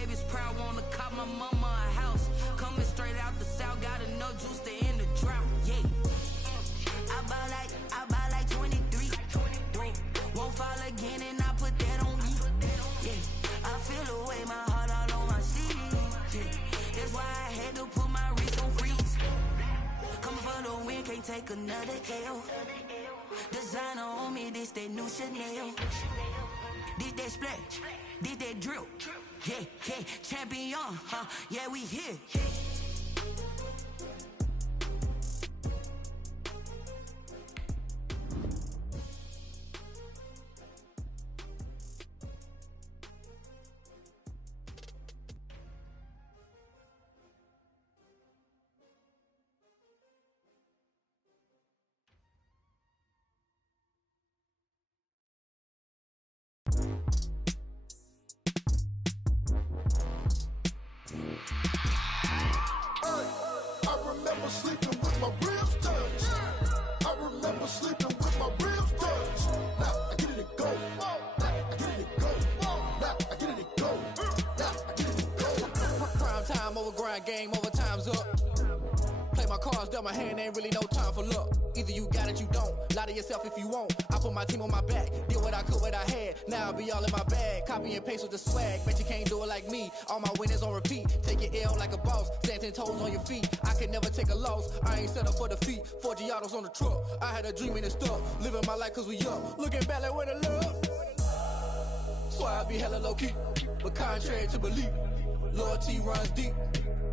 babies proud, wanna cop my mama a house. Coming straight out the south, got enough juice to end the drought. Yeah, I buy like 23. Won't fall again, and I put that on me. Yeah, I feel the way, my heart all on my sleeve. Yeah, that's why I had to put my wrist on freeze. Coming for the win, can't take another L. Designer on me, this that new Chanel. This that splash, this that drill. Yeah, champion, huh? Yeah, we here. Game over, time's up. Play my cards, dealt my hand, ain't really no time for luck. Either you got it, you don't. Lie to yourself if you won't. I put my team on my back, did what I could, what I had. Now I'll be all in my bag. Copy and paste with the swag. Bet you can't do it like me. All my winners on repeat. Take your L like a boss. Stand 10 toes on your feet. I can never take a loss. I ain't set up for defeat. 4 Giottos on the truck. I had a dream and it's stuck. Living my life cause we up. Looking back like where the love. So I be hella low key. But contrary to belief, loyalty runs deep.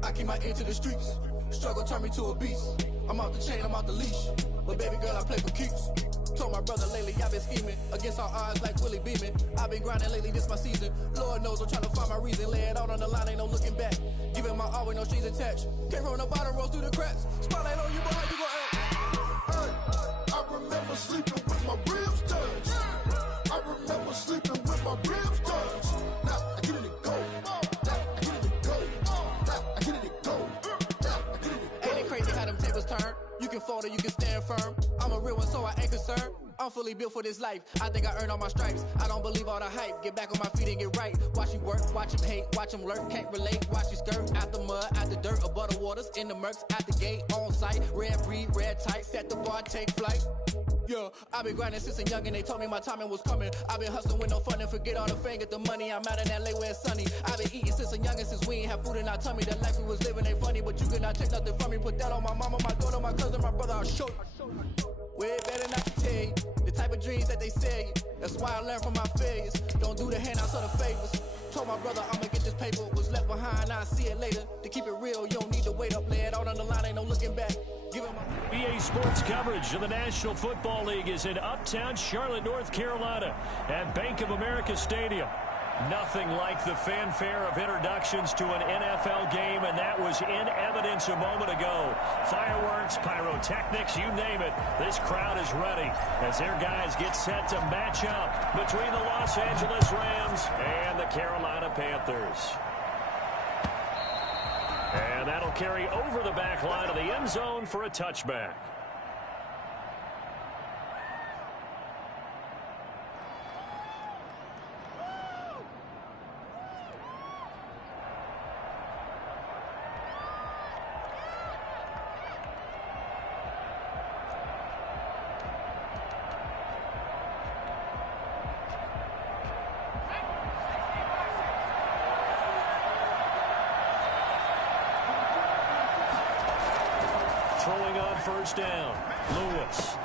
I keep my ear to the streets. Struggle turned me to a beast. I'm off the chain, I'm off the leash. But baby girl, I play for keeps. Told my brother lately, I've been scheming. Against all odds like Willie Beeman. I've been grinding lately, this my season. Lord knows I'm trying to find my reason. Lay it out on the line, ain't no looking back. Giving my all with no strings attached. Came from the bottom, rose through the cracks. Spotlight on you, boy, how you gon' act? Hey, I remember sleeping with my ribs touched. I remember sleeping with my ribs touched. Now I get it to go. You can fold or you can stand firm. I'm a real one, so I ain't concerned. I'm fully built for this life. I think I earned all my stripes. I don't believe all the hype. Get back on my feet and get right. Watch you work, watch him hate, watch him lurk. Can't relate, watch you skirt. Out the mud, out the dirt, above the waters, in the murks, out the gate, on site. Red breed, red tight, set the bar, take flight. Yeah, I've been grinding since a young and they told me my timing was coming. I've been hustling with no fun and forget all the fame, get the money. I'm out in LA where it's sunny. I've been eating since a young and since we ain't have food in our tummy. The life we was living ain't funny, but you cannot take nothing from me. Put that on my mama, my daughter, my cousin, my brother, I'll show you. Way better not to tell you the type of dreams that they sell you. That's why I learned from my failures. Don't do the handouts or the favors. Told my brother I'ma get this paper. Was left behind, I'll see it later. To keep it real, you don't need to wait up. Lay it out on the line, ain't no looking back. Give him my... EA Sports coverage of the National Football League is in Uptown Charlotte, North Carolina at Bank of America Stadium. Nothing like the fanfare of introductions to an NFL game, and that was in evidence a moment ago. Fireworks, pyrotechnics, you name it. This crowd is ready as their guys get set to match up between the Los Angeles Rams and the Carolina Panthers. And that'll carry over the back line of the end zone for a touchback. Throwing on first down, Lewis.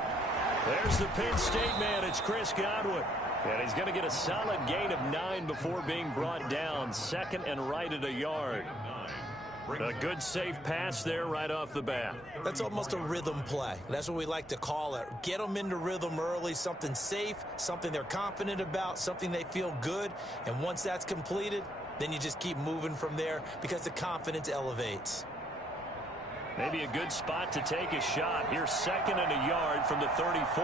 There's the Penn State man. It's Chris Godwin. And he's going to get a solid gain of 9 before being brought down. Second and right at a yard. A good safe pass there right off the bat. That's almost a rhythm play. That's what we like to call it. Get them into rhythm early, something safe, something they're confident about, something they feel good. And once that's completed, then you just keep moving from there because the confidence elevates. Maybe a good spot to take a shot. Here's second and a yard from the 34.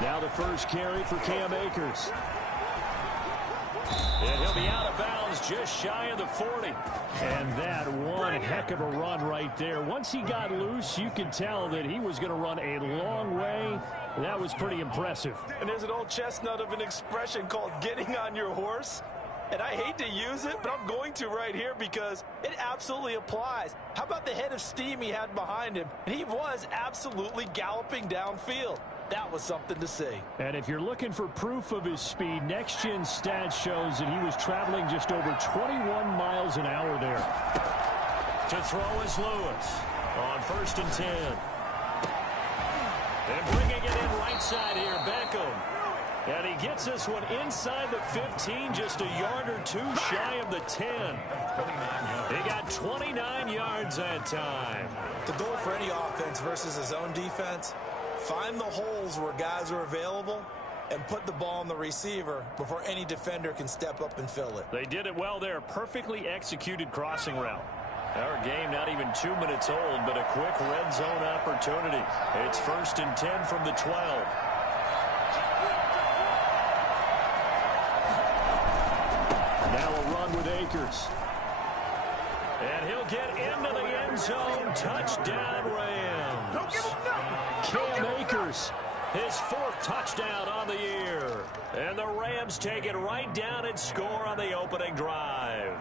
Now the first carry for Cam Akers. And he'll be out of bounds just shy of the 40. And that one heck of a run right there. Once he got loose, you could tell that he was going to run a long way. That was pretty impressive. And there's an old chestnut of an expression called getting on your horse. And I hate to use it, but I'm going to right here because it absolutely applies. How about the head of steam he had behind him? And he was absolutely galloping downfield. That was something to see. And if you're looking for proof of his speed, Next Gen Stats shows that he was traveling just over 21 miles an hour there. To throw is Lewis on 1st and 10. And bringing it in right side here, Beckham. And he gets this one inside the 15, just a yard or two shy of the 10. He got 29 yards that time. The goal for any offense versus his own defense, find the holes where guys are available and put the ball on the receiver before any defender can step up and fill it. They did it well there. Perfectly executed crossing route. Our game not even 2 minutes old, but a quick red zone opportunity. It's 1st and 10 from the 12. Now a run with Akers. And he'll get into the end zone. Touchdown, Rams. Cam Akers, his 4th touchdown on the year. And the Rams take it right down and score on the opening drive.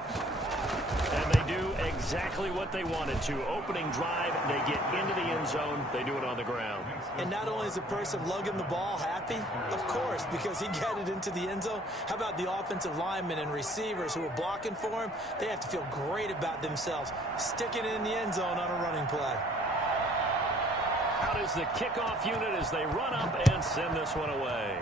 And they do exactly what they wanted to. Opening drive, they get into the end zone. They do it on the ground. And not only is the person lugging the ball happy, of course, because he got it into the end zone. How about the offensive linemen and receivers who are blocking for him? They have to feel great about themselves, sticking it in the end zone on a running play. Out is the kickoff unit as they run up and send this one away.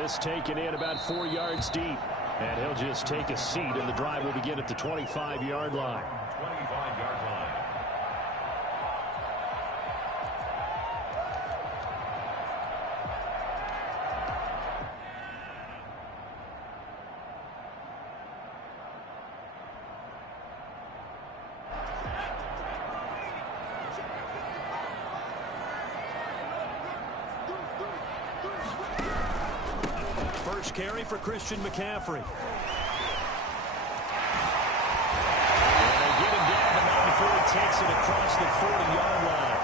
This taken in about 4 yards deep. And he'll just take a seat, and the drive will begin at the 25-yard line. 25-yard line. First carry for Christian McCaffrey. And they get him down to 9 before he takes it across the 40-yard line.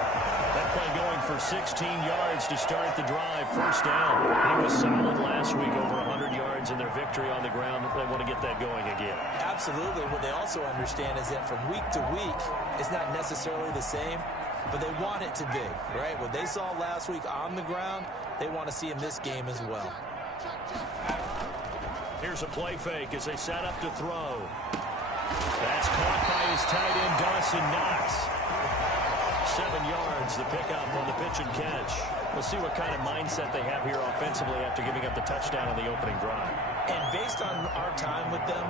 That play going for 16 yards to start the drive. First down. He was solid last week, over 100 yards in their victory on the ground. They want to get that going again. Absolutely. What they also understand is that from week to week, it's not necessarily the same, but they want it to be, right? What they saw last week on the ground, they want to see in this game as well. Here's a play fake as they set up to throw. That's caught by his tight end, Dawson Knox. 7 yards, the pickup on the pitch and catch. We'll see what kind of mindset they have here offensively after giving up the touchdown on the opening drive. And based on our time with them,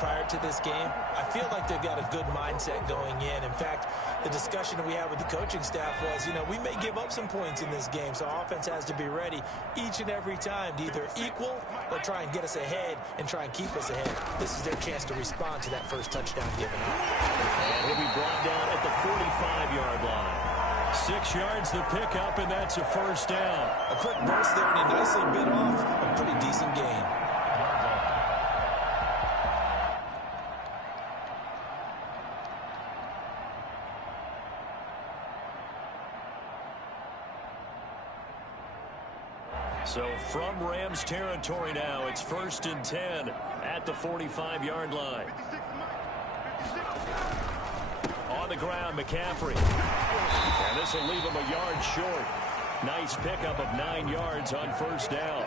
prior to this game, I feel like they've got a good mindset going in. In fact, the discussion that we had with the coaching staff was, we may give up some points in this game, so our offense has to be ready each and every time to either equal or try and get us ahead and try and keep us ahead. This is their chance to respond to that first touchdown given up. And he'll be brought down at the 45-yard line. 6 yards the pickup, and that's a first down. A quick burst there, and he nicely bit off a pretty decent gain. So from Rams territory now, it's 1st and 10 at the 45-yard line. On the ground, McCaffrey. And this will leave him a yard short. Nice pickup of 9 yards on first down.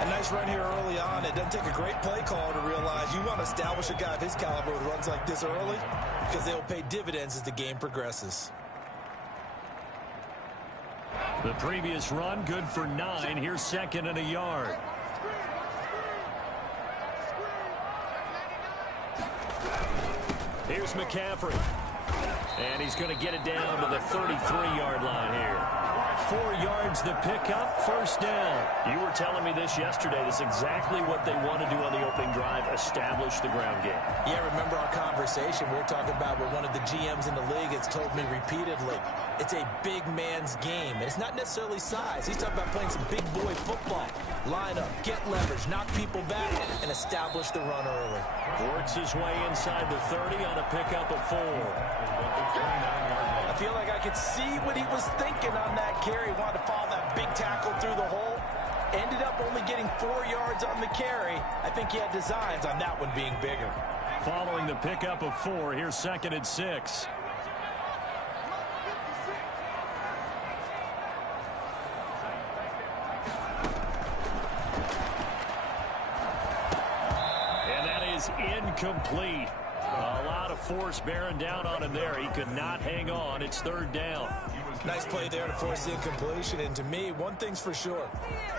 A nice run here early on. It doesn't take a great play caller to realize you want to establish a guy of his caliber with runs like this early because they'll pay dividends as the game progresses. The previous run, good for 9. Here's 2nd and a yard. Here's McCaffrey. And he's going to get it down to the 33-yard line here. 4 yards the pickup, first down. You were telling me this yesterday. This is exactly what they want to do on the opening drive, establish the ground game. Yeah, remember our conversation? We were talking about what one of the GMs in the league has told me repeatedly. It's a big man's game. And it's not necessarily size. He's talking about playing some big boy football. Line up, get leverage, knock people back, and establish the run early. Works his way inside the 30 on a pickup of 4. I feel like I could see what he was thinking on that carry. Wanted to follow that big tackle through the hole. Ended up only getting 4 yards on the carry. I think he had designs on that one being bigger. Following the pickup of 4, here's 2nd and 6. And that is incomplete. A lot of force bearing down on him there. He could not hang on. It's 3rd down. Nice play there to force the incompletion. And to me, one thing's for sure.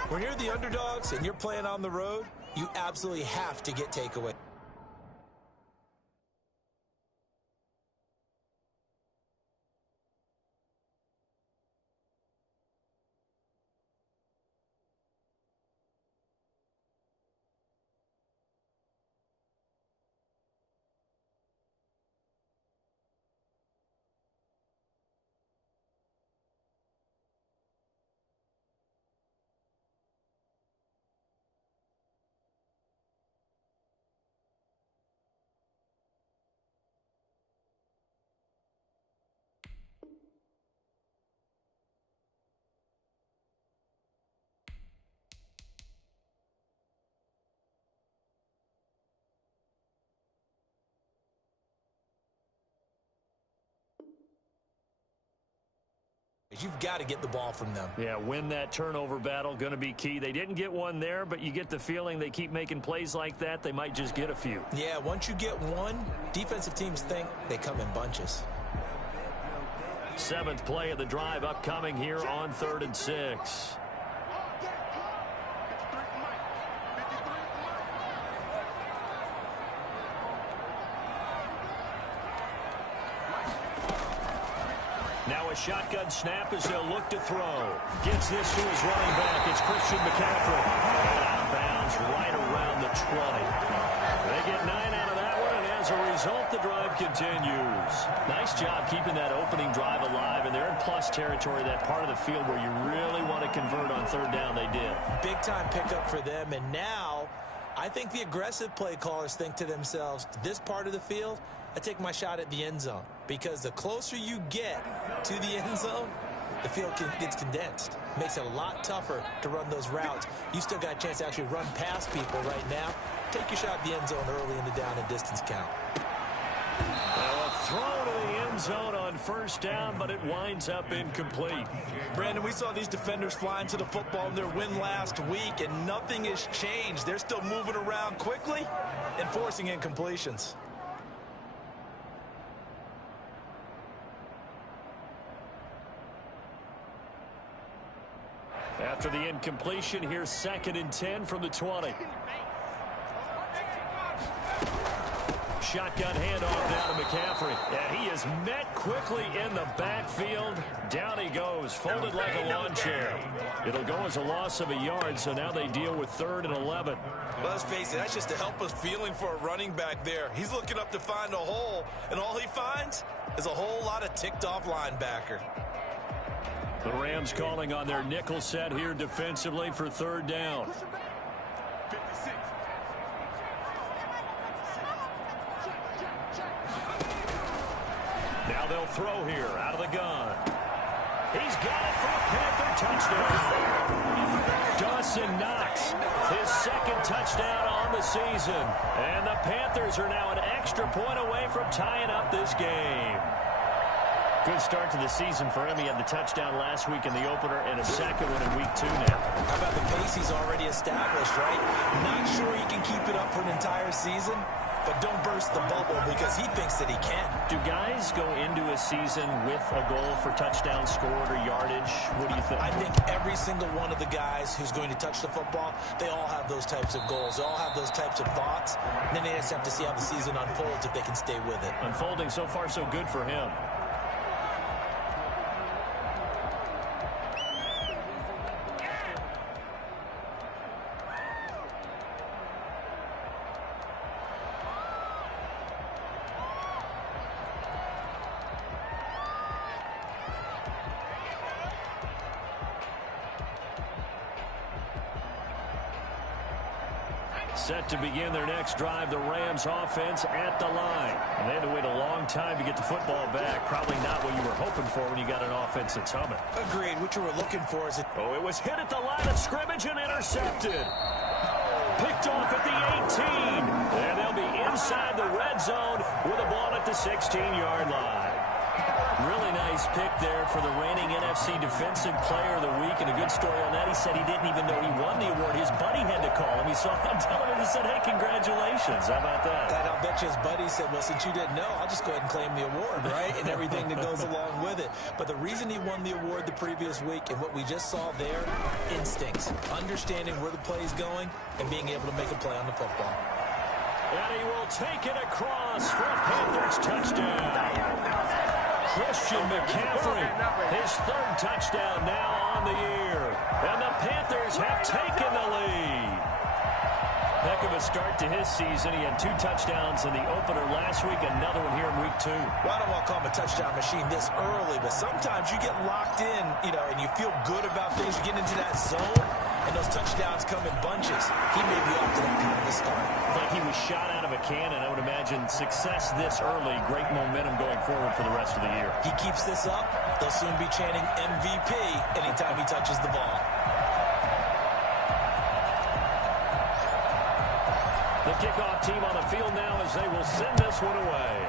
When you're the underdogs and you're playing on the road, you absolutely have to get takeaway. You've got to get the ball from them. Yeah, win that turnover battle, going to be key. They didn't get one there, but you get the feeling they keep making plays like that, they might just get a few. Yeah, once you get one, defensive teams think they come in bunches. 7th play of the drive upcoming here on 3rd and 6. Now a shotgun snap as they'll look to throw. Gets this to his running back. It's Christian McCaffrey. And out of bounds right around the 20. They get 9 out of that one, and as a result, the drive continues. Nice job keeping that opening drive alive, and they're in plus territory, that part of the field where you really want to convert on 3rd down. They did. Big-time pickup for them, and now I think the aggressive play callers think to themselves, this part of the field, I take my shot at the end zone, because the closer you get to the end zone, the field gets condensed. Makes it a lot tougher to run those routes. You still got a chance to actually run past people right now. Take your shot at the end zone early in the down and distance count. Well, a throw to the end zone on 1st down, but it winds up incomplete. Brandon, we saw these defenders flying to the football in their win last week, and nothing has changed. They're still moving around quickly and forcing incompletions. After the incompletion, here's 2nd and 10 from the 20. Shotgun handoff now to McCaffrey. And he is met quickly in the backfield. Down he goes, folded like a lawn chair. It'll go as a loss of a yard, so now they deal with 3rd and 11. Well, let's face it, that's just a helpless feeling for a running back there. He's looking up to find a hole, and all he finds is a whole lot of ticked-off linebacker. The Rams calling on their nickel set here defensively for 3rd down. Now they'll throw here out of the gun. He's got it for a Panther touchdown. Dawson Knox, his 2nd touchdown on the season. And the Panthers are now an extra point away from tying up this game. Good start to the season for him. He had the touchdown last week in the opener and a 2nd one in week 2 now. How about the pace he's already established, right? Not sure he can keep it up for an entire season, but don't burst the bubble because he thinks that he can. Do guys go into a season with a goal for touchdown scored or yardage? What do you think? I think every single one of the guys who's going to touch the football, they all have those types of goals. They all have those types of thoughts. And then they just have to see how the season unfolds if they can stay with it. Unfolding so far so good for him. Set to begin their next drive, the Rams offense at the line. And they had to wait a long time to get the football back. Probably not what you were hoping for when you got an offense that's humming. Agreed. What you were looking for is it. Oh, it was hit at the line of scrimmage and intercepted. Picked off at the 18. And they'll be inside the red zone with a ball at the 16-yard line. Really nice pick there for the reigning NFC Defensive Player of the Week. And a good story on that, he said he didn't even know he won the award. His buddy had to call him. He saw him tell him, and he said, hey, congratulations. How about that? And I'll bet you his buddy said, well, since you didn't know, I'll just go ahead and claim the award, right? And everything that goes along with it. But the reason he won the award the previous week and what we just saw there, instincts, understanding where the play is going and being able to make a play on the football. And he will take it across for a Panthers touchdown. Christian McCaffrey, his third touchdown now on the year. And the Panthers have taken the lead. Heck of a start to his season. He had 2 touchdowns in the opener last week, another one here in week 2. Well, I don't want to call him a touchdown machine this early, but sometimes you get locked in, and you feel good about things. You get into that zone, and those touchdowns come in bunches. He may be off to that kind of a start. Like he was shot out of a cannon. I would imagine success this early, great momentum going forward for the rest of the year. He keeps this up, they'll soon be chanting MVP anytime he touches the ball. The kickoff team on the field now as they will send this one away.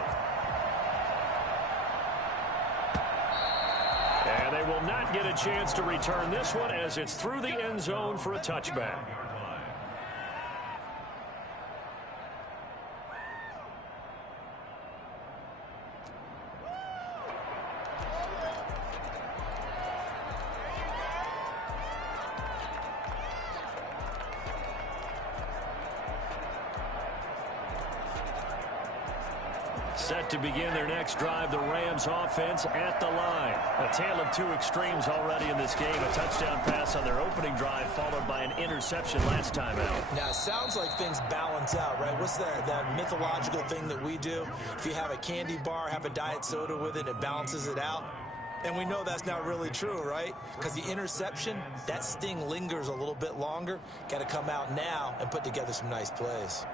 And they will not get a chance to return this one as it's through the end zone for a touchback. Set to begin their next drive, the Rams offense at the line. A tale of 2 extremes already in this game. A touchdown pass on their opening drive followed by an interception last time out. Now, it sounds like things balance out, right? What's that mythological thing that we do? If you have a candy bar, have a diet soda with it, it balances it out. And we know that's not really true, right? Because the interception, that sting lingers a little bit longer. Got to come out now and put together some nice plays.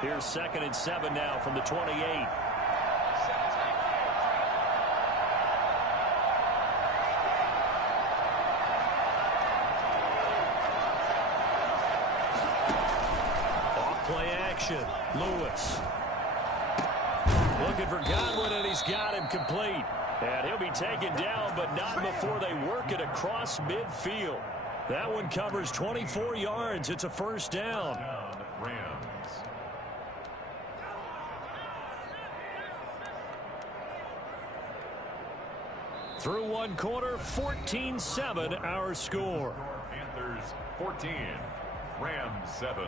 Here's 2nd and 7 now from the 28. Off play action. Lewis. Looking for Godwin, and he's got him complete. And he'll be taken down, but not before they work it across midfield. That one covers 24 yards. It's a first down. Rams. Through one quarter, 14-7 our score. Panthers 14, Rams 7.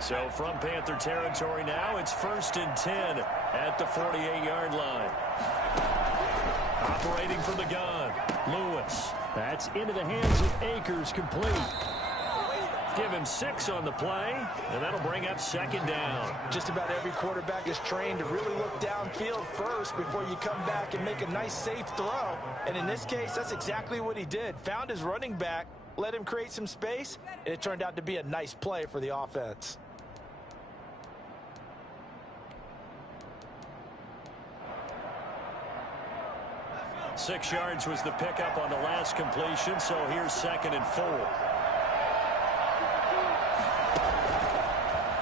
So from Panther territory now, it's 1st and 10 at the 48-yard line. Operating from the gun, Lewis. That's into the hands of Akers, complete. Give him 6 on the play, and that'll bring up 2nd down. Just about every quarterback is trained to really look downfield first before you come back and make a nice, safe throw. And in this case, that's exactly what he did. Found his running back, let him create some space, and it turned out to be a nice play for the offense. Six yards was the pickup on the last completion, so here's 2nd and 4.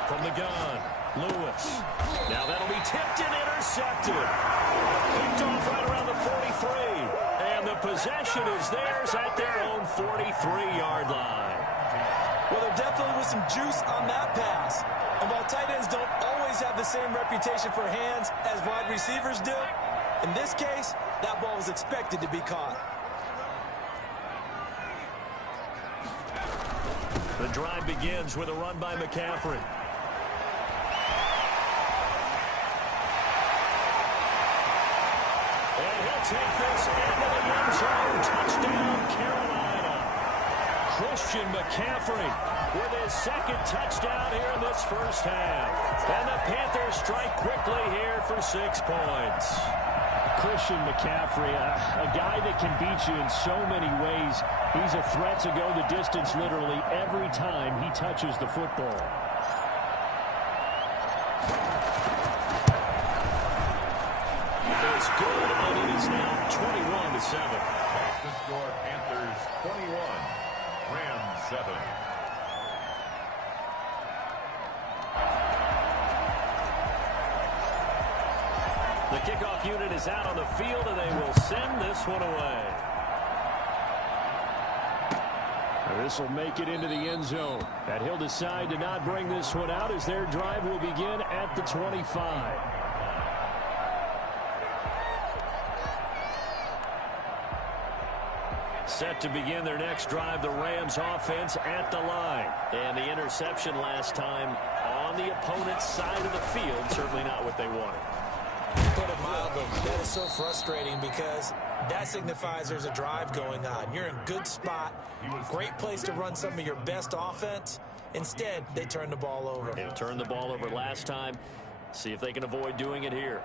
From the gun, Lewis. Now that'll be tipped and intercepted. Picked off right around the 43. And the possession is theirs at their own 43-yard line. Well, there definitely was some juice on that pass. And while tight ends don't always have the same reputation for hands as wide receivers do, in this case, That ball was expected to be caught. The drive begins with a run by McCaffrey. And he'll take this into the end zone. Touchdown, Carolina. Christian McCaffrey with his second touchdown here in this first half. And the Panthers strike quickly here for 6 points. Christian McCaffrey, a guy that can beat you in so many ways. He's a threat to go the distance literally every time he touches the football. It's good, and it is now 21-7. That's the score. Panthers 21, Rams 7. The kickoff unit is out on the field, and they will send this one away. This will make it into the end zone. And he'll decide to not bring this one out as their drive will begin at the 25. Set to begin their next drive, the Rams offense at the line. And the interception last time on the opponent's side of the field, certainly not what they wanted. Put it mildly, that is so frustrating because that signifies there's a drive going on. You're in a good spot, great place to run some of your best offense. Instead, they turn the ball over. They turned the ball over last time. See if they can avoid doing it here.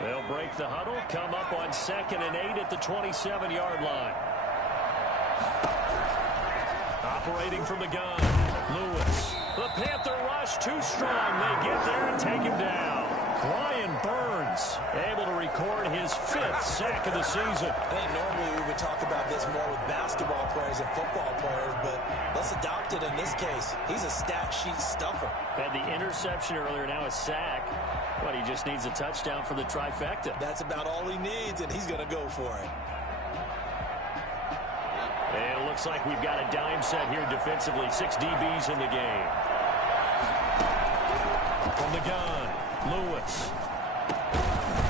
They'll break the huddle, come up on 2nd and 8 at the 27-yard line. Operating from the gun, Lewis. The Panther rush too strong. They get there and take him down. Brian Burns able to record his 5th sack of the season. I think normally we would talk about this more with basketball players and football players, but let's adopt it in this case. He's a stat sheet stuffer. Had the interception earlier, now a sack. But he just needs a touchdown for the trifecta. That's about all he needs, and he's going to go for it. And it looks like we've got a dime set here defensively. 6 DBs in the game. From the gun, Lewis.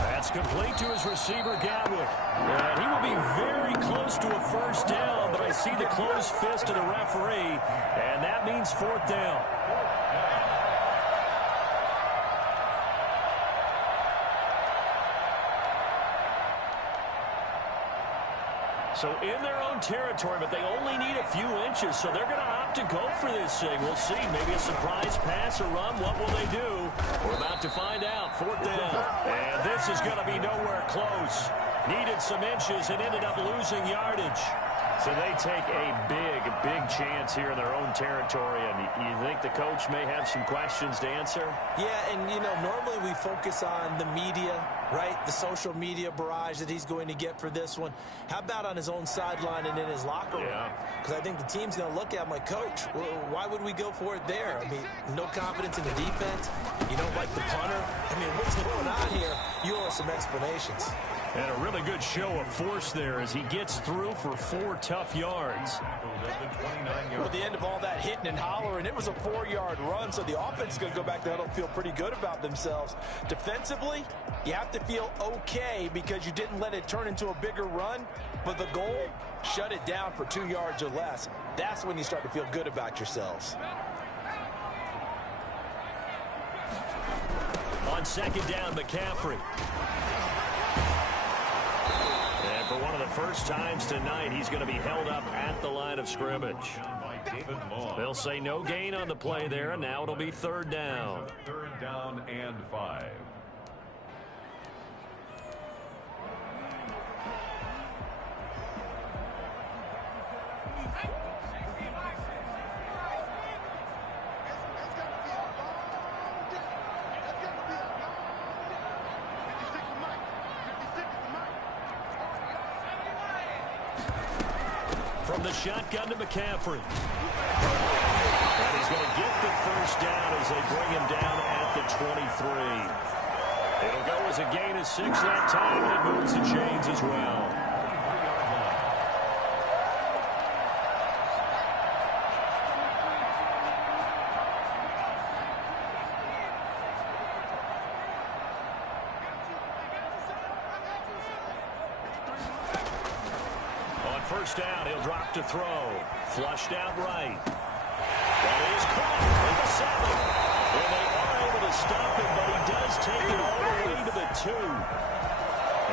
That's complete to his receiver, Gadwood. And he will be very close to a first down, but I see the closed fist of the referee, and that means 4th down. So in their own territory, but they only need a few inches, so they're going to opt to go for this thing. We'll see. Maybe a surprise pass or run. What will they do? We're about to find out. 4th down. And this is going to be nowhere close. Needed some inches and ended up losing yardage. So they take a big chance here in their own territory. And you think the coach may have some questions to answer? Yeah, and, you know, normally we focus on the media, right? The social media barrage that he's going to get for this one. How about on his own sideline and in his locker room? Because I think the team's going to look at him like, Coach, why would we go for it there? I mean, no confidence in the defense. You don't like the punter. I mean, what's going on here? You owe us some explanations. And a really good show of force there as he gets through for 4 tough yards. Well, at the end of all that hitting and hollering, it was a 4-yard run, so the offense is going to go back to huddle and feel pretty good about themselves. Defensively, you have to feel okay because you didn't let it turn into a bigger run, but the goal, shut it down for 2 yards or less. That's when you start to feel good about yourselves. On 2nd down, McCaffrey. And for one of the first times tonight, he's going to be held up at the line of scrimmage. They'll say no gain on the play there, and now it'll be 3rd down. 3rd down and 5. From the shotgun to McCaffrey. And he's going to get the first down as they bring him down at the 23. It'll go as a gain of 6 that time, and it moves the chains as well. On first down, he'll drop to throw. Flushed out right. That is caught at the 7. Well, they are able to stop him, but he does take it all the way to the 2.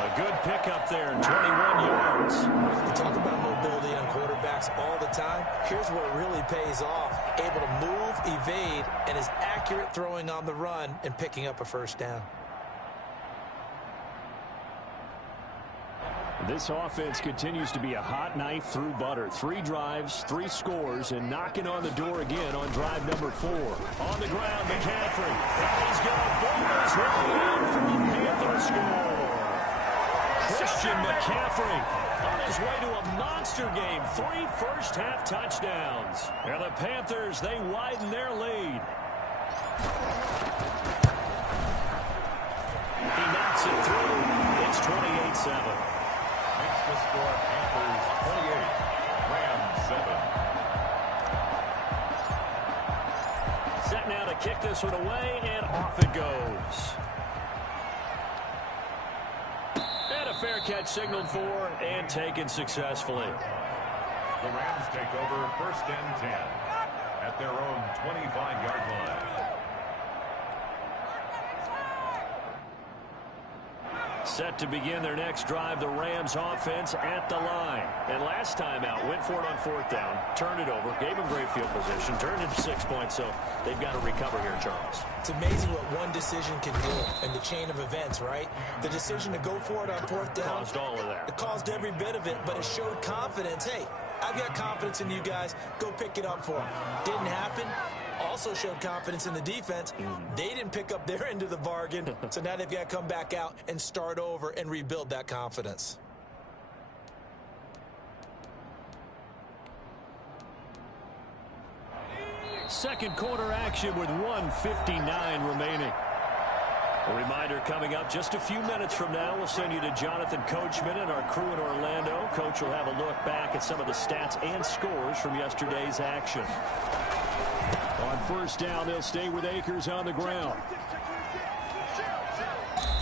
A good pickup there, 21 yards. We talk about mobility on quarterbacks all the time. Here's where it really pays off. Able to move, evade, and is accurate throwing on the run and picking up a first down. This offense continues to be a hot knife through butter. 3 drives, 3 scores, and knocking on the door again on drive number 4. On the ground, McCaffrey. And he's going to bomb his way out for a Panther score. Christian McCaffrey on his way to a monster game. 3 first-half touchdowns. And the Panthers, they widen their lead. He knocks it through. It's 28-7. Makes the score Panthers 28, Rams 7. Set now to kick this one away, and off it goes. And a fair catch signaled for and taken successfully. The Rams take over first and 10 at their own 25-yard line. Set to begin their next drive, the Rams offense at the line. And last time out, went for it on 4th down, turned it over, gave them great field position, turned it to 6 points, so they've got to recover here, Charles. It's amazing what one decision can do in the chain of events, right? The decision to go for it on 4th down. Caused all of that. It caused every bit of it, but it showed confidence. Hey, I've got confidence in you guys. Go pick it up for them. Didn't happen. Also showed confidence in the defense. They didn't pick up their end of the bargain, so now they've got to come back out and start over and rebuild that confidence. Second quarter action with 1:59 remaining. A reminder coming up just a few minutes from now. We'll send you to Jonathan Coachman and our crew in Orlando. Coach will have a look back at some of the stats and scores from yesterday's action. On first down, they'll stay with Akers on the ground.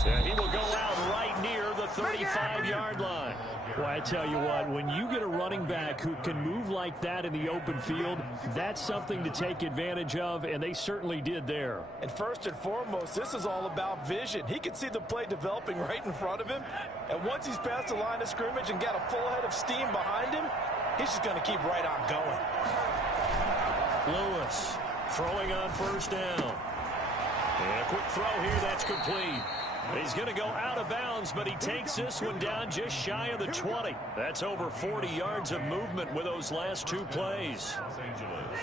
And he will go out right near the 35-yard line. Well, I tell you what, when you get a running back who can move like that in the open field, that's something to take advantage of, and they certainly did there. And first and foremost, this is all about vision. He can see the play developing right in front of him, and once he's past the line of scrimmage and got a full head of steam behind him, he's just going to keep right on going. Lewis throwing on first down. And a quick throw here, that's complete. He's going to go out of bounds, but he takes this one down just shy of the 20. That's over 40 yards of movement with those last 2 plays. Los Angeles.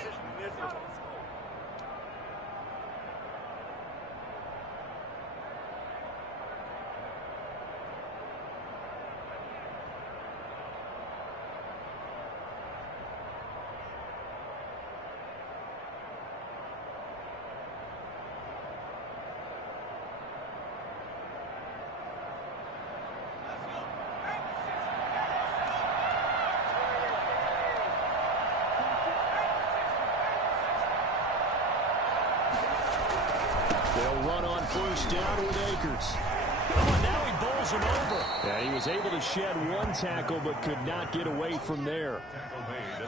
They'll run on first down with Akers. Oh, and now he bowls him over. Yeah, he was able to shed 1 tackle but could not get away from there.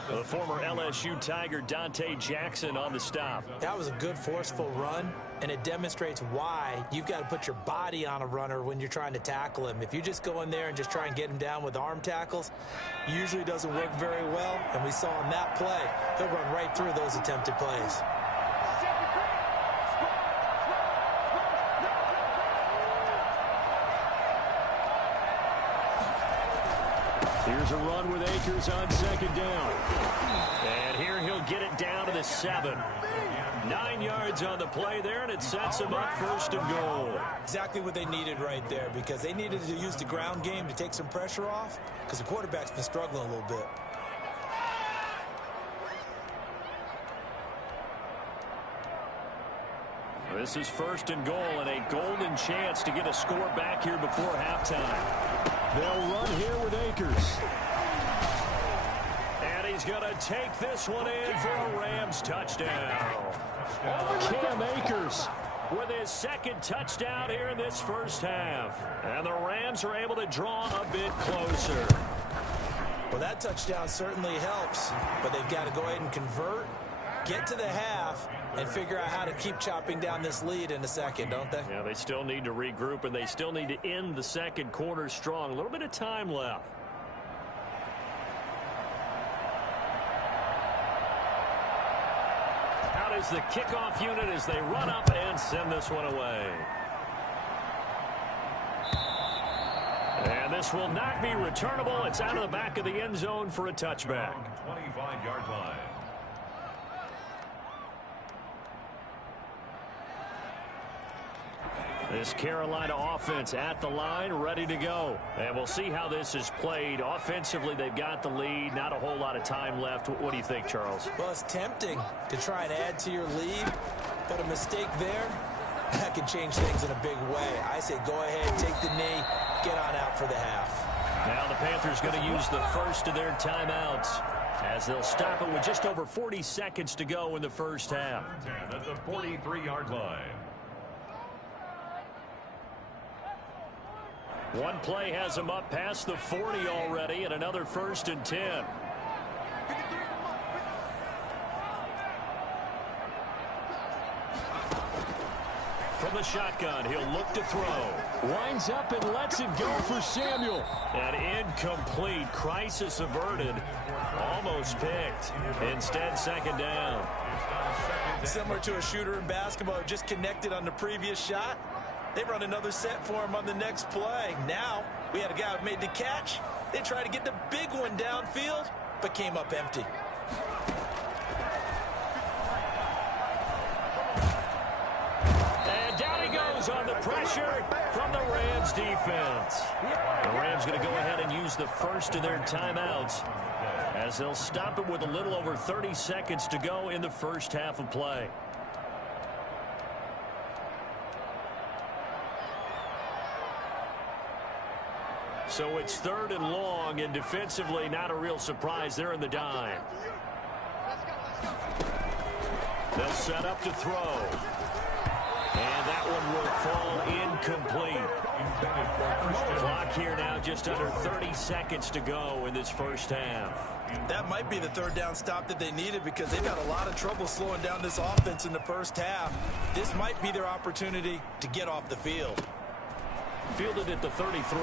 The former LSU Tiger Dante Jackson on the stop. That was a good, forceful run, and it demonstrates why you've got to put your body on a runner when you're trying to tackle him. If you just go in there and just try and get him down with arm tackles, usually doesn't work very well, and we saw in that play, he'll run right through those attempted plays. Here's a run with Akers on second down. And here he'll get it down to the 7. 9 yards on the play there, and it sets him up first and goal. Exactly what they needed right there, because they needed to use the ground game to take some pressure off, because the quarterback's been struggling a little bit. This is 1st and goal and a golden chance to get a score back here before halftime. They'll run here with Akers. And he's going to take this one in for a Rams touchdown. Cam Akers with his 2nd touchdown here in this first half. And the Rams are able to draw a bit closer. Well, that touchdown certainly helps, but they've got to go ahead and convert, get to the half, and figure out how to keep chopping down this lead in the second, don't they? Yeah, they still need to regroup, and they still need to end the second quarter strong. A little bit of time left. Out is the kickoff unit as they run up and send this one away. And this will not be returnable. It's out of the back of the end zone for a touchback. 25-yard line. This Carolina offense at the line, ready to go. And we'll see how this is played. Offensively, they've got the lead. Not a whole lot of time left. What do you think, Charles? Well, it's tempting to try and add to your lead, but a mistake there, that can change things in a big way. I say go ahead, take the knee, get on out for the half. Now the Panthers going to use the first of their timeouts as they'll stop it with just over 40 seconds to go in the first half. At the 43-yard line. One play has them up past the 40 already, and another 1st and 10. From the shotgun, he'll look to throw. Winds up and lets it go for Samuel. An incomplete, crisis averted, almost picked. Instead, 2nd down. Similar to a shooter in basketball, just connected on the previous shot. They run another set for him on the next play. Now, we had a guy who made the catch. They tried to get the big one downfield, but came up empty. And down he goes on the pressure from the Rams defense. The Rams going to go ahead and use the first of their timeouts as they'll stop it with a little over 30 seconds to go in the first half of play. So it's 3rd and long, and defensively not a real surprise. They're in the dime. They'll set up to throw. And that one will fall incomplete. Clock here now just under 30 seconds to go in this first half. That might be the 3rd down stop that they needed because they've got a lot of trouble slowing down this offense in the first half. This might be their opportunity to get off the field. Fielded at the 33.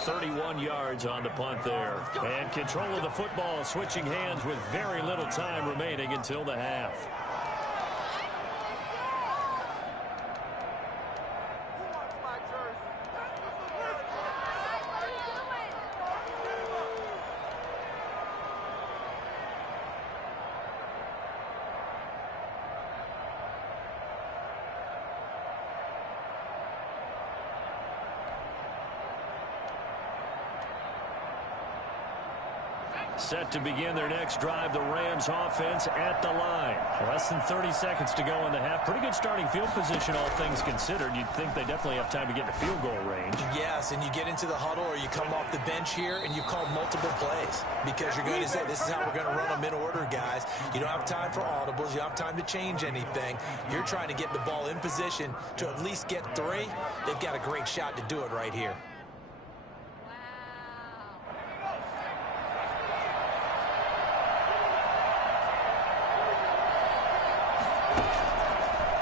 31 yards on the punt there. And control of the football switching hands with very little time remaining until the half. Set to begin their next drive, the Rams offense at the line. Less than 30 seconds to go in the half. Pretty good starting field position, all things considered. You'd think they definitely have time to get to field goal range. Yes, and you get into the huddle or you come off the bench here and you call multiple plays because you're going to say, this is how we're going to run them in order, guys. You don't have time for audibles. You don't have time to change anything. You're trying to get the ball in position to at least get 3. They've got a great shot to do it right here.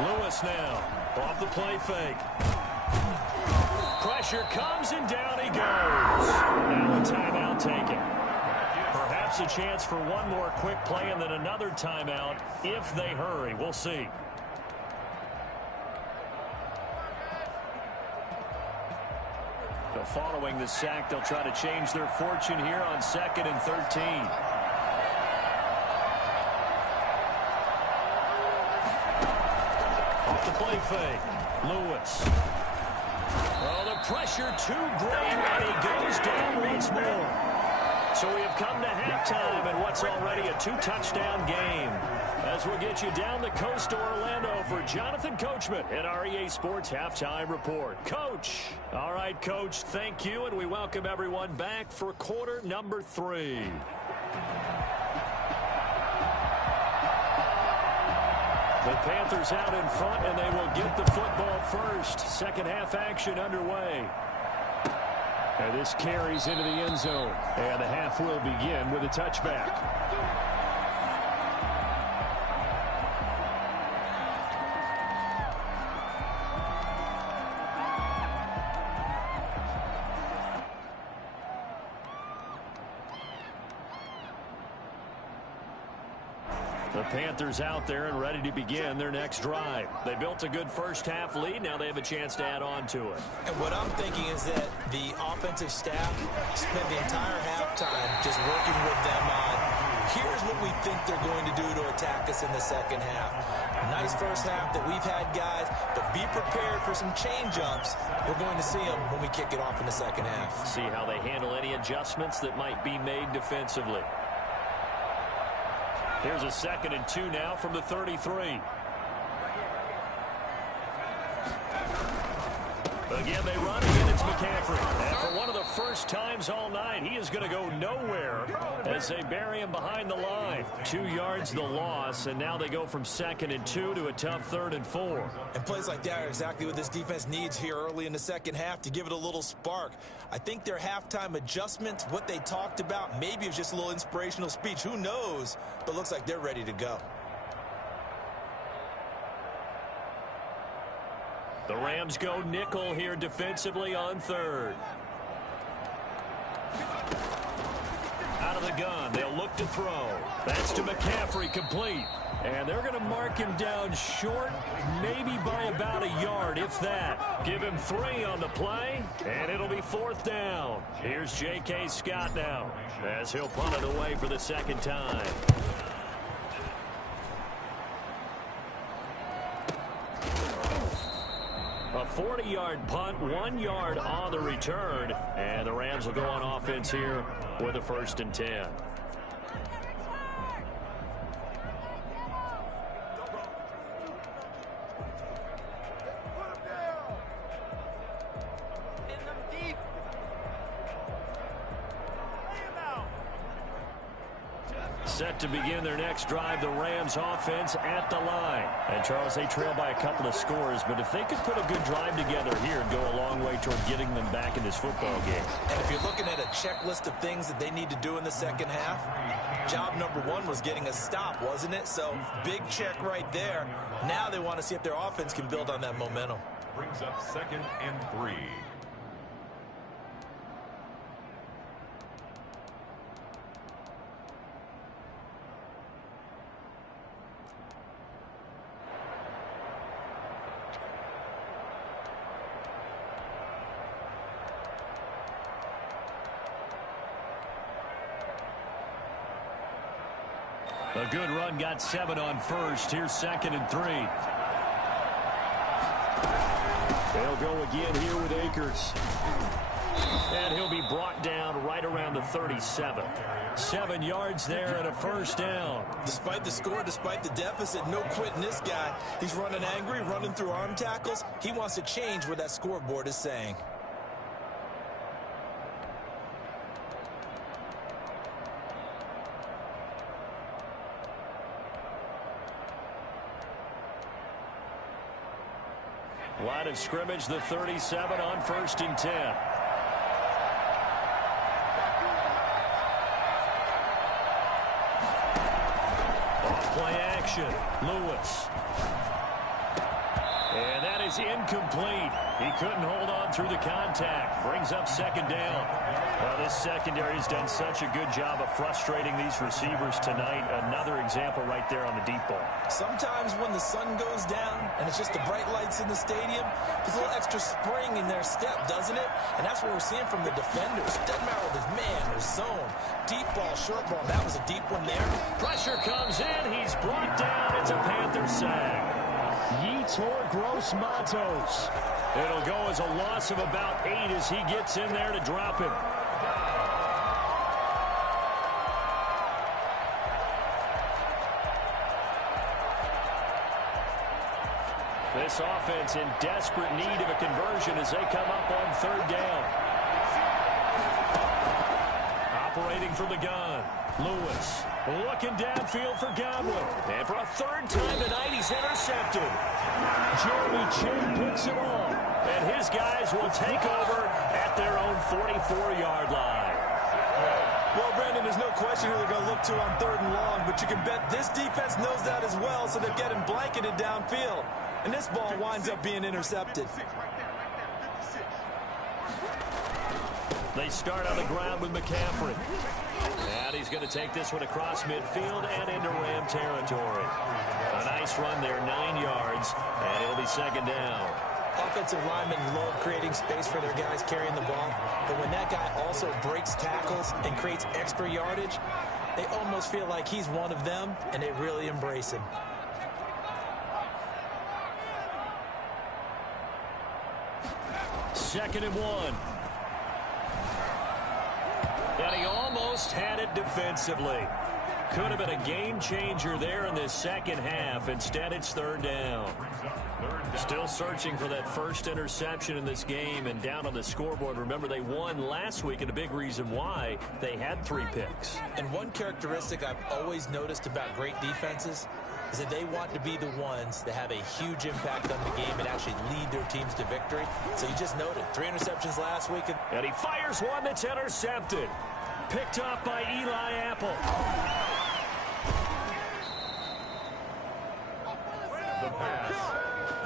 Lewis now, off the play fake. Pressure comes and down he goes. Now a timeout taken. Perhaps a chance for one more quick play and then another timeout if they hurry. We'll see. So following the sack, they'll try to change their fortune here on 2nd and 13. Play fake. Lewis. Oh, the pressure too great, and he goes down once more. So we have come to halftime in what's already a 2-touchdown game. As we'll get you down the coast to Orlando for Jonathan Coachman at our EA Sports Halftime Report. Coach. All right, Coach, thank you, and we welcome everyone back for quarter number 3. The Panthers out in front, and they will get the football first. Second half action underway. And this carries into the end zone. And the half will begin with a touchback. The Panthers out there and ready to begin their next drive. They built a good first half lead. Now they have a chance to add on to it. And what I'm thinking is that the offensive staff spent the entire halftime just working with them on, here's what we think they're going to do to attack us in the second half. Nice first half that we've had, guys, but be prepared for some change-ups. We're going to see them when we kick it off in the second half. See how they handle any adjustments that might be made defensively. Here's a 2nd and 2 now from the 33. Again, they run. Again, it's McCaffrey. And for one of the first times all night, he is going to go nowhere as they bury him behind the line. 2 yards the loss, and now they go from 2nd and 2 to a tough 3rd and 4. And plays like that are exactly what this defense needs here early in the second half to give it a little spark. I think their halftime adjustments, what they talked about, maybe it was just a little inspirational speech. Who knows? But looks like they're ready to go. The Rams go nickel here defensively on 3rd. Out of the gun, they'll look to throw. That's to McCaffrey, complete. And they're going to mark him down short, maybe by about a yard, if that. Give him 3 on the play, and it'll be 4th down. Here's J.K. Scott now, as he'll punt it away for the 2nd time. A 40-yard punt, 1 yard on the return. And the Rams will go on offense here with a 1st and 10. Set to begin their next drive, the Rams offense at the line. And Charles, they trail by a couple of scores, but if they could put a good drive together here and go a long way toward getting them back in this football game. And if you're looking at a checklist of things that they need to do in the second half, job number 1 was getting a stop, wasn't it? So big check right there. Now they want to see if their offense can build on that momentum. Brings up 2nd and 3. A good run, got 7 on 1st. Here's 2nd and 3. They'll go again here with Akers. And he'll be brought down right around the 37. 7 yards there and a 1st down. Despite the score, despite the deficit, no quitting this guy. He's running angry, running through arm tackles. He wants to change what that scoreboard is saying. Line of scrimmage, the 37 on 1st and 10. Off play action, Lewis. And that is incomplete. He couldn't hold on through the contact. Brings up 2nd down. This secondary has done such a good job of frustrating these receivers tonight. Another example right there on the deep ball. Sometimes when the sun goes down and it's just the bright lights in the stadium, there's a little extra spring in their step, doesn't it? And that's what we're seeing from the defenders. Doesn't matter whether it's man or zone. Deep ball, short ball. That was a deep one there. Pressure comes in. He's brought down. It's a Panther sack. Yetur Gross-Matos. It'll go as a loss of about 8 as he gets in there to drop him. This offense in desperate need of a conversion as they come up on third down. Operating from the gun, Lewis looking downfield for Godwin. And for a third time tonight, he's intercepted. Jeremy Chin picks it off. And his guys will take over at their own 44-yard line. Well, Brandon, there's no question who they're going to look to on third and long, but you can bet this defense knows that as well, so they're getting blanketed downfield. And this ball winds up being intercepted. They start on the ground with McCaffrey. And he's going to take this one across midfield and into Ram territory. A nice run there, 9 yards, and it'll be second down. Offensive linemen love creating space for their guys carrying the ball, but when that guy also breaks tackles and creates extra yardage, they almost feel like he's one of them, and they really embrace him. Second and 1. And he almost had it defensively. Could have been a game changer there in this second half. Instead, it's third down. Still searching for that first interception in this game and down on the scoreboard. Remember, they won last week, and a big reason why they had 3 picks. And one characteristic I've always noticed about great defenses is that they want to be the ones that have a huge impact on the game and actually lead their teams to victory. So you just noted 3 interceptions last week. And he fires one that's intercepted. Picked off by Eli Apple. The pass.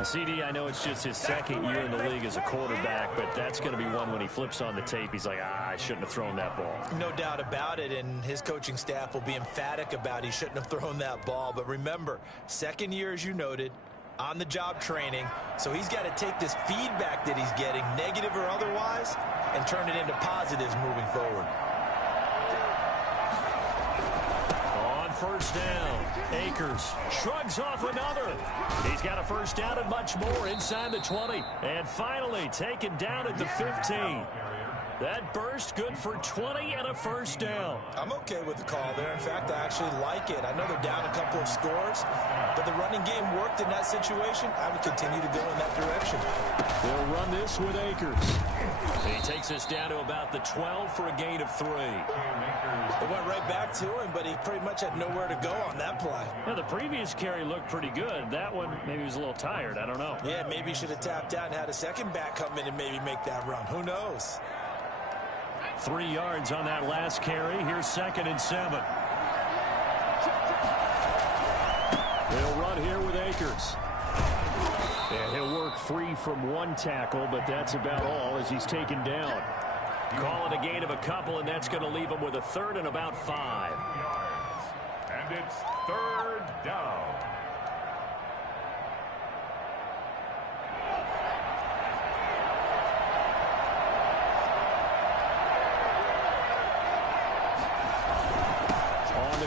CD, I know it's just his second year in the league as a quarterback, but that's going to be one when he flips on the tape. He's like, I shouldn't have thrown that ball. No doubt about it, and his coaching staff will be emphatic about he shouldn't have thrown that ball. But remember, second year, as you noted, on-the-job training, so he's got to take this feedback that he's getting, negative or otherwise, and turn it into positives moving forward. First down. Akers shrugs off another. He's got a first down and much more inside the 20. And finally taken down at the 15. That burst good for 20 and a first down. I'm okay with the call there. In fact, I actually like it. I know they're down a couple of scores, but the running game worked in that situation. I would continue to go in that direction. They'll run this with Akers. He takes us down to about the 12 for a gain of 3. It went right back to him, but he pretty much had nowhere to go on that play. Now, the previous carry looked pretty good. That one, maybe he was a little tired. I don't know. Yeah, maybe he should have tapped out and had a second back come in and maybe make that run. Who knows? 3 yards on that last carry. Here's 2nd and 7. They'll run here with Akers. And he'll work free from 1 tackle, but that's about all as he's taken down. Call it a gain of a couple, and that's going to leave him with a 3rd and about 5. And it's 3rd down.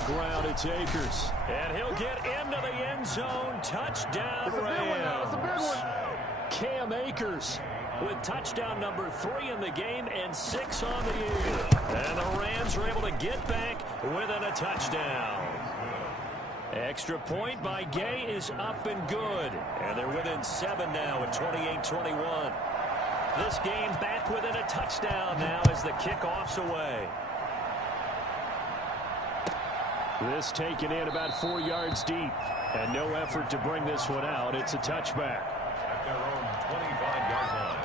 Ground, it's Akers. And he'll get into the end zone. Touchdown, Rams. Cam Akers with touchdown number 3 in the game and 6 on the year. And the Rams are able to get back within a touchdown. Extra point by Gay is up and good. And they're within 7 now at 28-21. This game back within a touchdown now as the kickoff's away. This taken in about 4 yards deep. And no effort to bring this one out. It's a touchback. At their own 25-yard line.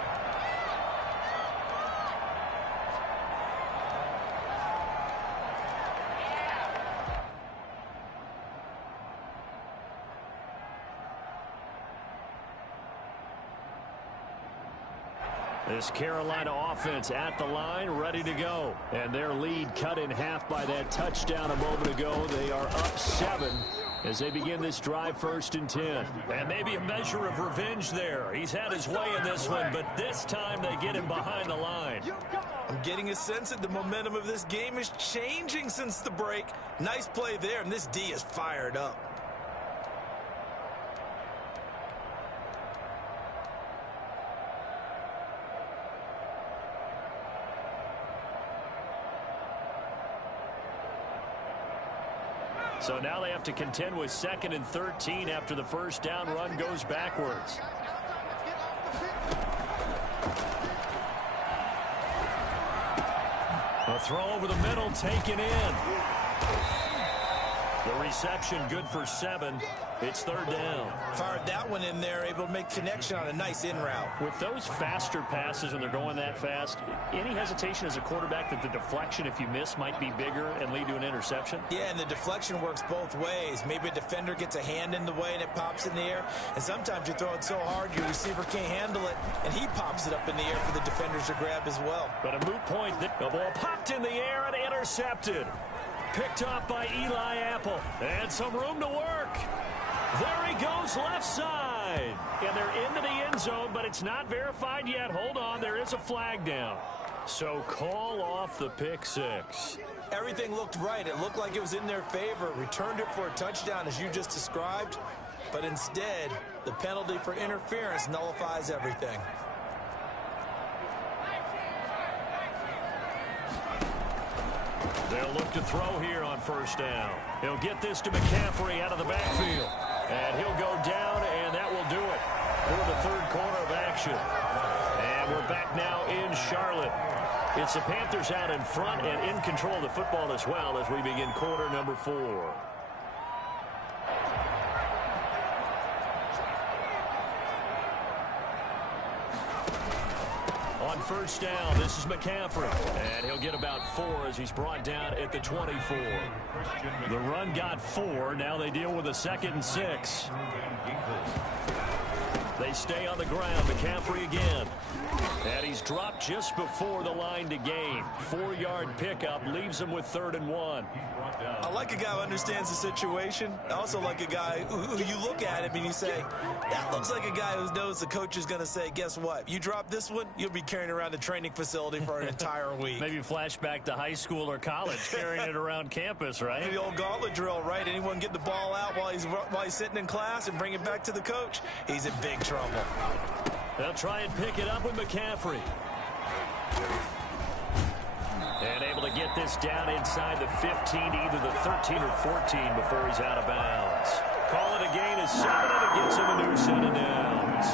This Carolina offense at the line, ready to go. And their lead cut in half by that touchdown a moment ago. They are up 7 as they begin this drive, 1st and 10. And maybe a measure of revenge there. He's had his way in this one, but this time they get him behind the line. I'm getting a sense that the momentum of this game is changing since the break. Nice play there, and this D is fired up. So now they have to contend with 2nd and 13 after the first down run goes backwards. A throw over the middle, taken in. The reception good for 7. It's 3rd down. Fired that one in there, able to make connection on a nice in route. With those faster passes when they're going that fast, any hesitation as a quarterback that the deflection, if you miss, might be bigger and lead to an interception? Yeah, and the deflection works both ways. Maybe a defender gets a hand in the way and it pops in the air. And sometimes you throw it so hard your receiver can't handle it, and he pops it up in the air for the defenders to grab as well. But a moot point. The ball popped in the air and intercepted. Picked off by Eli Apple. And some room to work. There he goes, left side. And they're into the end zone, but it's not verified yet. Hold on, there is a flag down. So call off the pick 6. Everything looked right. It looked like it was in their favor. Returned it for a touchdown, as you just described. But instead, the penalty for interference nullifies everything. They'll look to throw here on 1st down. He'll get this to McCaffrey out of the backfield. And he'll go down, and that will do it for the 3rd quarter of action. And we're back now in Charlotte. It's the Panthers out in front and in control of the football as well as we begin quarter number 4. On 1st down, this is McCaffrey. And he'll get about 4 as he's brought down at the 24. The run got 4. Now they deal with a 2nd and 6. They stay on the ground. McCaffrey again. And he's dropped just before the line to gain. 4-yard pickup leaves him with 3rd and 1. I like a guy who understands the situation. I also like a guy who you look at him and you say, that looks like a guy who knows the coach is going to say, guess what? You drop this one, you'll be carrying around the training facility for an entire week. Maybe flashback to high school or college, carrying it around campus, right? The old gauntlet drill, right? Anyone get the ball out while he's sitting in class and bring it back to the coach? He's in big trouble. They'll try and pick it up with McCaffrey. And able to get this down inside the 15, either the 13 or 14 before he's out of bounds. Call it a gain of 7, and it gets him a new set of downs.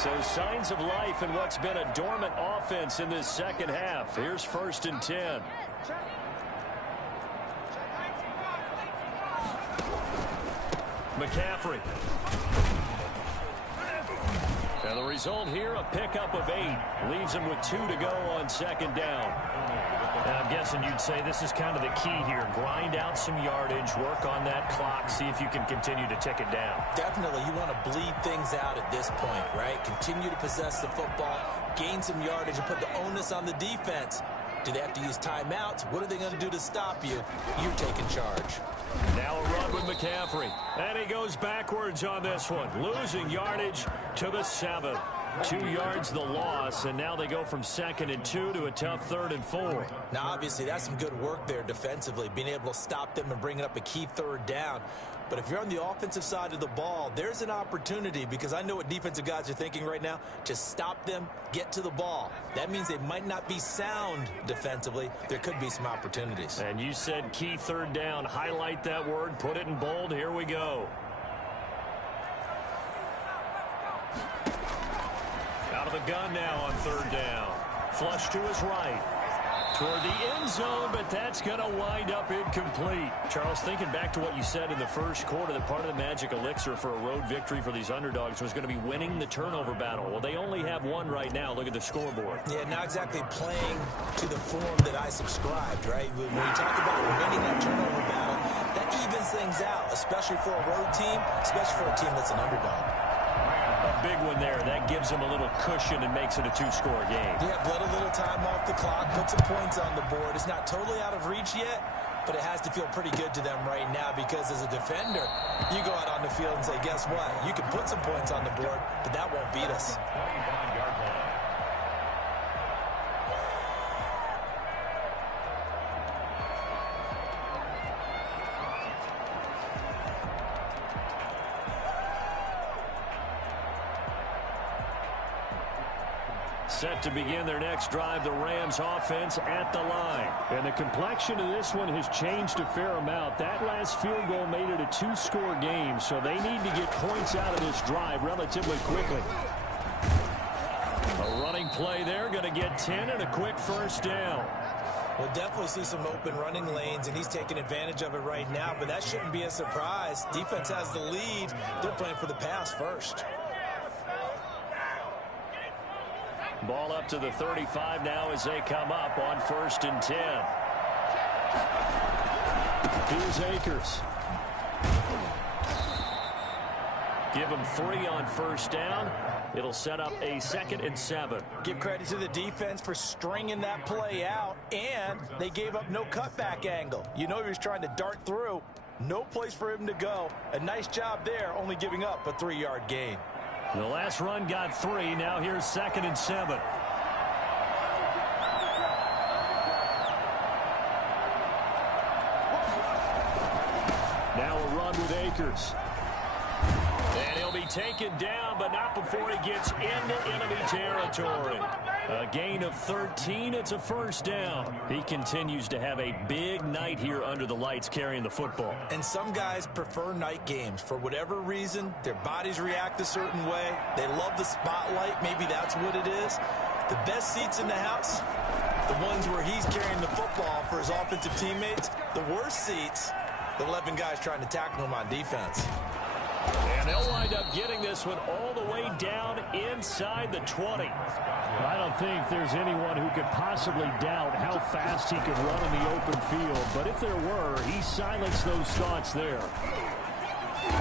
So signs of life in what's been a dormant offense in this 2nd half. Here's 1st and 10. McCaffrey. And the result here, a pickup of 8. Leaves him with 2 to go on 2nd down. And I'm guessing you'd say this is kind of the key here. Grind out some yardage, work on that clock, see if you can continue to tick it down. Definitely. You want to bleed things out at this point, right? Continue to possess the football, gain some yardage, and put the onus on the defense. Do they have to use timeouts? What are they going to do to stop you? You're taking charge. Now a run with McCaffrey. And he goes backwards on this one. Losing yardage to the 7. 2 yards the loss, and now they go from 2nd and 2 to a tough 3rd and 4. Now, obviously, that's some good work there defensively, being able to stop them and bringing up a key 3rd down. But if you're on the offensive side of the ball, there's an opportunity, because I know what defensive guys are thinking right now. Just stop them, get to the ball. That means they might not be sound defensively. There could be some opportunities. And you said key 3rd down. Highlight that word, put it in bold. Here we go. Out of the gun now on 3rd down. Flush to his right. Toward the end zone, but that's going to wind up incomplete. Charles, thinking back to what you said in the 1st quarter, that part of the magic elixir for a road victory for these underdogs was going to be winning the turnover battle. Well, they only have 1 right now. Look at the scoreboard. Yeah, not exactly playing to the form that I subscribed, right? When you talk about winning that turnover battle, that evens things out, especially for a road team, especially for a team that's an underdog. A big one there. That gives them a little cushion and makes it a 2-score game. Yeah, let a little time off the clock, put some points on the board. It's not totally out of reach yet, but it has to feel pretty good to them right now, because as a defender, you go out on the field and say, guess what? You can put some points on the board, but that won't beat us. Set to begin their next drive, the Rams offense at the line. And the complexion of this one has changed a fair amount. That last field goal made it a 2-score game, so they need to get points out of this drive relatively quickly. A running play there, going to get 10 and a quick first down. We'll definitely see some open running lanes, and he's taking advantage of it right now, but that shouldn't be a surprise. Defense has the lead. They're playing for the pass first. Ball up to the 35 now as they come up on 1st and 10. Here's Akers. Give him 3 on 1st down. It'll set up a 2nd and 7. Give credit to the defense for stringing that play out, and they gave up no cutback angle. You know he was trying to dart through. No place for him to go. A nice job there, only giving up a 3-yard gain. The last run got 3. Now here's 2nd and 7. Now a run with Akers. And he'll be taken down, but not before he gets into enemy territory. A gain of 13. It's a 1st down. He continues to have a big night here under the lights carrying the football. And some guys prefer night games. For whatever reason, their bodies react a certain way. They love the spotlight. Maybe that's what it is. The best seats in the house, the ones where he's carrying the football for his offensive teammates. The worst seats, the 11 guys trying to tackle him on defense. And they'll wind up getting this one all the way down inside the 20. I don't think there's anyone who could possibly doubt how fast he could run in the open field. But if there were, he silenced those thoughts there.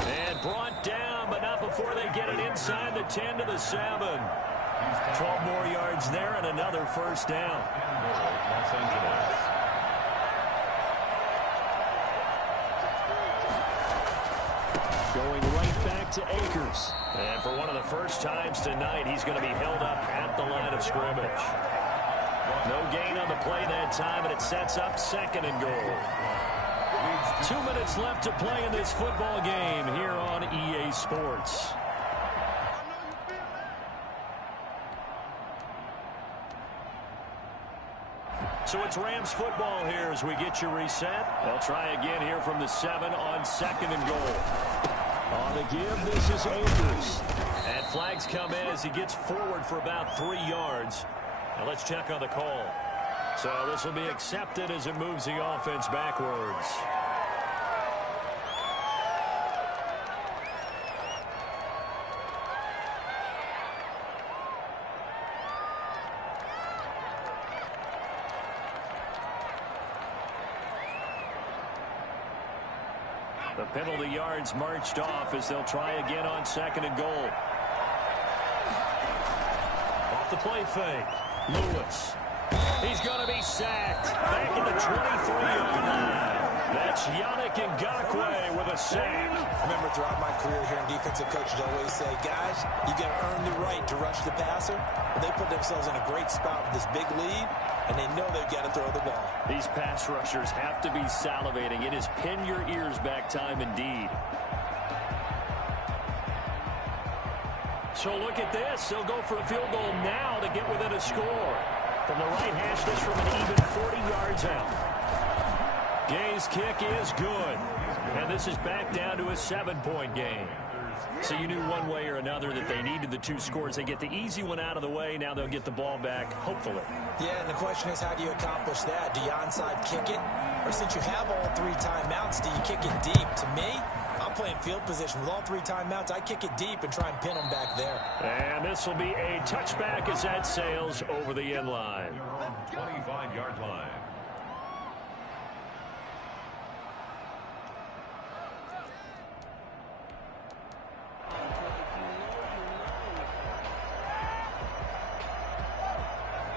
And brought down, but not before they get it inside the 10 to the 7. 12 more yards there and another 1st down. Los Angeles. Going right back to Akers. And for one of the first times tonight, he's going to be held up at the line of scrimmage. No gain on the play that time, and it sets up 2nd and goal. 2 minutes left to play in this football game here on EA Sports. So it's Rams football here as we get you reset. They'll try again here from the 7 on 2nd and goal. On the give, this is Akers. And flags come in as he gets forward for about 3 yards. Now let's check on the call. So this will be accepted as it moves the offense backwards. The penalty yards marched off as they'll try again on 2nd and goal. Off the play fake. Lewis. He's going to be sacked. Back at the 23-yard line. That's Yannick Ngakoue with a sack. Remember, throughout my career here in defensive coaches always say, guys, you got to earn the right to rush the passer. Well, they put themselves in a great spot with this big lead, and they know they've got to throw the ball. These pass rushers have to be salivating. It is pin your ears back time indeed. So look at this. They'll go for a field goal now to get within a score. From the right hash, this from an even 40 yards out. Gay's kick is good. And this is back down to a 7-point game. So you knew one way or another that they needed the 2 scores. They get the easy one out of the way. Now they'll get the ball back, hopefully. Yeah, and the question is, how do you accomplish that? Do you onside kick it? Or since you have all 3 timeouts, do you kick it deep? To me, I'm playing field position. With all 3 timeouts, I kick it deep and try and pin them back there. And this will be a touchback as that sails over the end line. 25-yard line.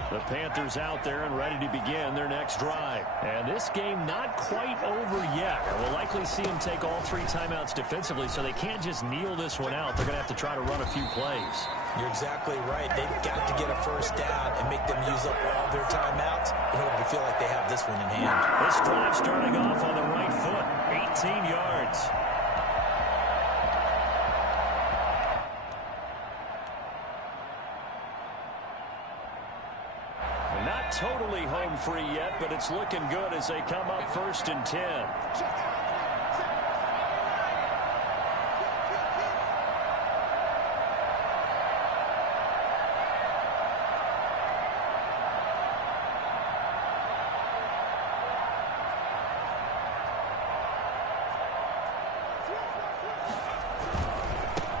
The Panthers out there and ready to begin their next drive. And this game not quite over yet. We'll likely see them take all 3 timeouts defensively, so they can't just kneel this one out. They're going to have to try to run a few plays. You're exactly right. They've got to get a first down and make them use up all their timeouts in order to feel like they have this one in hand. This drive starting off on the right foot. 18 yards. Not totally home free yet, but it's looking good as they come up 1st and 10.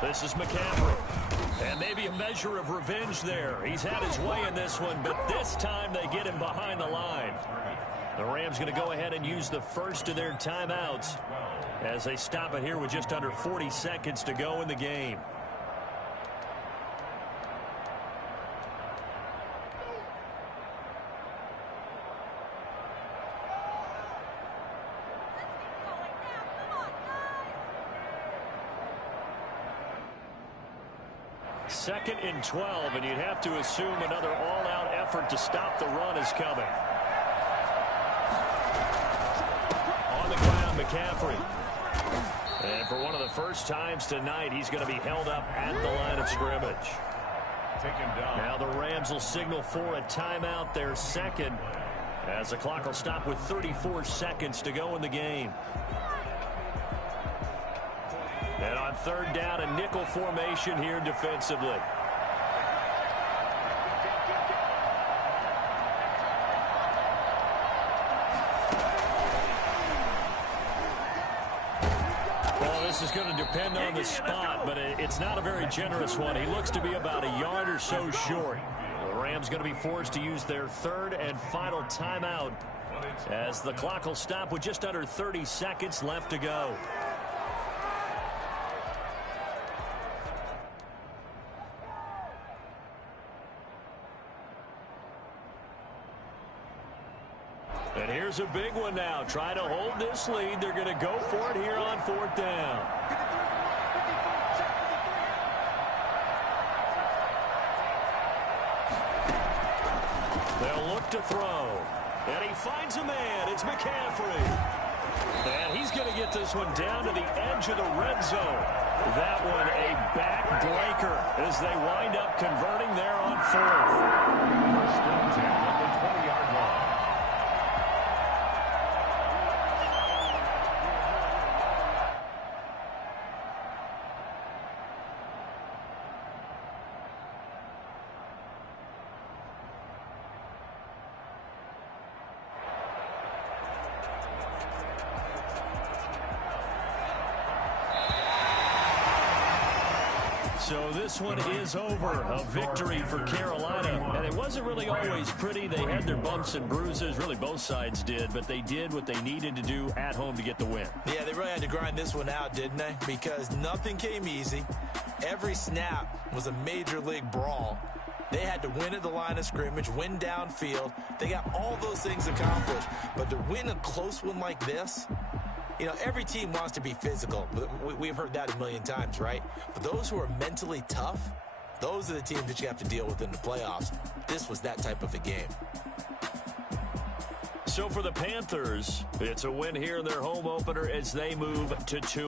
This is McCaffrey. And maybe a measure of revenge there. He's had his way in this one, but this time they get him behind the line. The Rams going to go ahead and use the first of their timeouts as they stop it here with just under 40 seconds to go in the game. Second and 12, and you'd have to assume another all-out effort to stop the run is coming. On the ground, McCaffrey. And for one of the first times tonight, he's going to be held up at the line of scrimmage. Take him down. Now the Rams will signal for a timeout, their second, as the clock will stop with 34 seconds to go in the game. And on 3rd down, a nickel formation here defensively. Well, this is going to depend on the spot, but it's not a very generous one. He looks to be about a yard or so short. The Rams going to be forced to use their 3rd and final timeout as the clock will stop with just under 30 seconds left to go. And here's a big one now. Try to hold this lead. They're going to go for it here on 4th down. They'll look to throw. And he finds a man. It's McCaffrey. And he's going to get this one down to the edge of the red zone. That one a backbreaker as they wind up converting there on 4th. First and 10 at the 20-yard line. So this one is over. A victory for Carolina. And it wasn't really always pretty. They had their bumps and bruises. Really, both sides did. But they did what they needed to do at home to get the win. Yeah, they really had to grind this one out, didn't they? Because nothing came easy. Every snap was a major league brawl. They had to win at the line of scrimmage, win downfield. They got all those things accomplished. But to win a close one like this, you know, every team wants to be physical. We've heard that a million times, right? But those who are mentally tough, those are the teams that you have to deal with in the playoffs. This was that type of a game. So for the Panthers, it's a win here in their home opener as they move to 2.